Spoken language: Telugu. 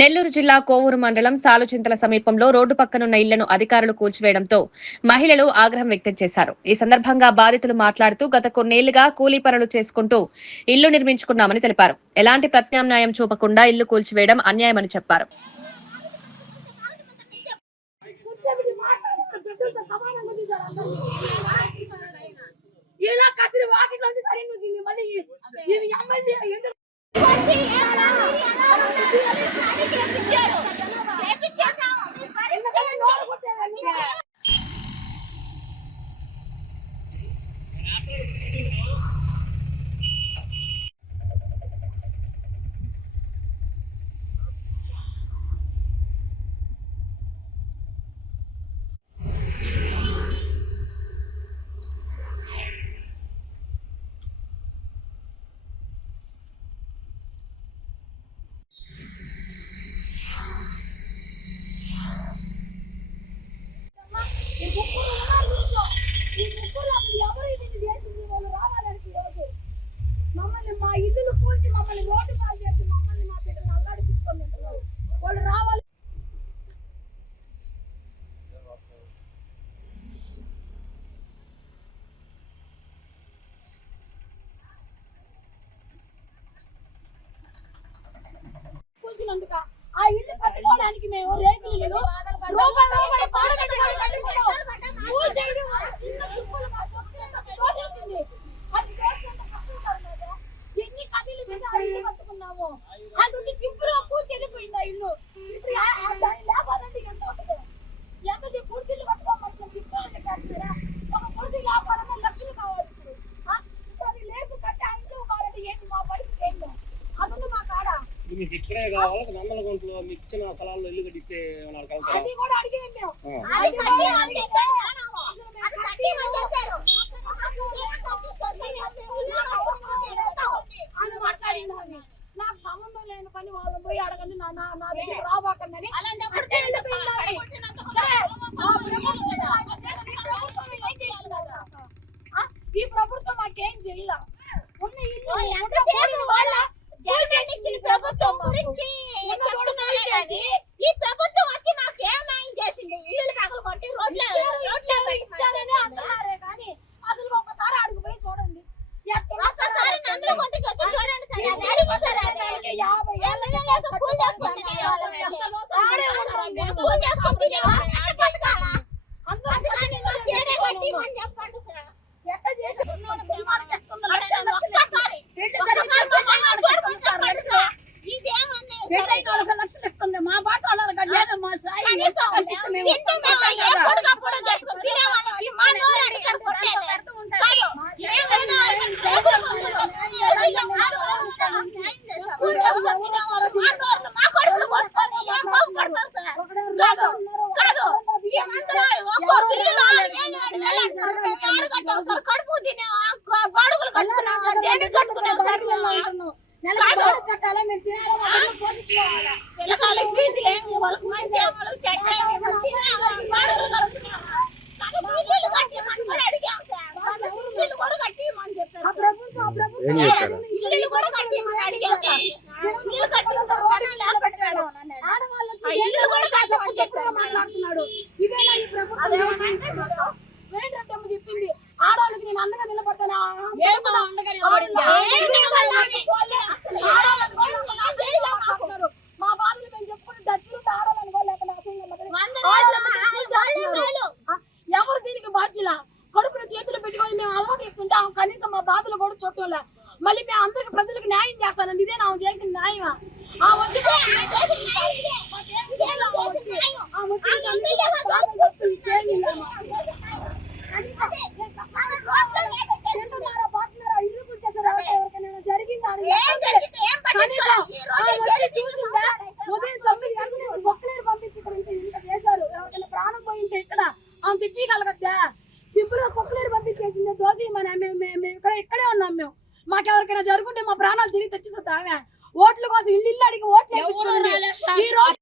నెల్లూరు జిల్లా కోవూరు మండలం సాలుచింతల సమీపంలో రోడ్డు పక్కనున్న ఇళ్లను అధికారులు కూల్చివేయడంతో మహిళలు ఆగ్రహం వ్యక్తం చేశారు. ఈ సందర్భంగా బాధితులు మాట్లాడుతూ గత కొన్నేళ్లుగా కూలీ పనులు చేసుకుంటూ ఇల్లు నిర్మించుకున్నామని తెలిపారు. ఎలాంటి ప్రత్యామ్నాయం చూపకుండా ఇల్లు కూల్చివేయడం అన్యాయమని చెప్పారు. ఆ ఇల్లు కట్టుకోవడానికి మేము రేకులు ఎన్ని కథలు కట్టుకున్నాము అది సింపుల్ పూజ చెల్లిపోయింది ఆ ఇల్లు. ఇప్పుడు లేకపోతే ఎంత అవుతుంది? ఎంత పూర్తిల్లు కట్టుకోమంటే సింపుల్ కట్టేస్తారా? ఒక పూర్తి లేకపోవడం లక్షలు కావాలి. ఇప్పుడు అది లేపు కట్టి ఆ ఇంట్లో కావాలంటే ఏంటి మా పరిస్థితి ఏంటో అదుంది మా కాడ. మీకు ఇక్కడే కావాలి నమ్మల గుంటలో మీకు ఇచ్చిన స్థలాల్లో ఇల్లు కట్టిస్తే అది కూడా అడిగాం మేము. నాకు సంబంధం లేని పని వాళ్ళని పోయి అడగండి నా దగ్గర రాబాకండి. ఈ ప్రభుత్వం మాకేం చేయాల ఉన్న ఇల్లు ప్రభుత్వం గురించి ఈ ప్రభుత్వం వచ్చి నాకు ఏం న్యాయం చేసింది? ఇల్లు పగలగొట్టి ఇచ్చారని అంటున్నారే కానీ అసలు ఒకసారి అడుగు పోయి చూడండి. ఒక్కసారి నందులు కొట్టి చూడండి. చెప్పండి సార్ ఎట్లా చేసి లక్షలు ఇస్తుంది మా బాట మా కడుపు తినే బాడుగులు కట్టుకున్నాం. కట్టాలా మేము మాట్లాడుతున్నాడు. ఇదేనా ఈ ప్రభుత్వం? వేంద్రమ్మ చెప్పింది ఆడవాళ్ళకి నేను అండగా నిలబడతాను. మా బాధలు మేము చెప్పుకుని దగ్గర ఎవరు దీనికి బాధ్యుల? కడుపులో చేతులు పెట్టుకొని మేము అలవాటు ఇస్తుంటే కనీసం మా బాధలు కూడా చుట్టంలా. మళ్ళీ మేము అందరికి ప్రజలకు న్యాయం చేస్తానండి. ఇదే నా చేసిన న్యాయమా? వచ్చి ప్రాణం పోయింటే ఇక్కడ ఆమె తెచ్చిగలగద్దా? సింపుల్ కుక్కలేరు పంపించేసింది దోశ. మేము ఇక్కడే ఉన్నాం. మేము మాకెవరికైనా జరుగుంటే మా ప్రాణాలు తిరిగి తెచ్చిస్తాం. ఆమె ఓట్ల కోసం ఇల్లు అడిగి ఓట్లు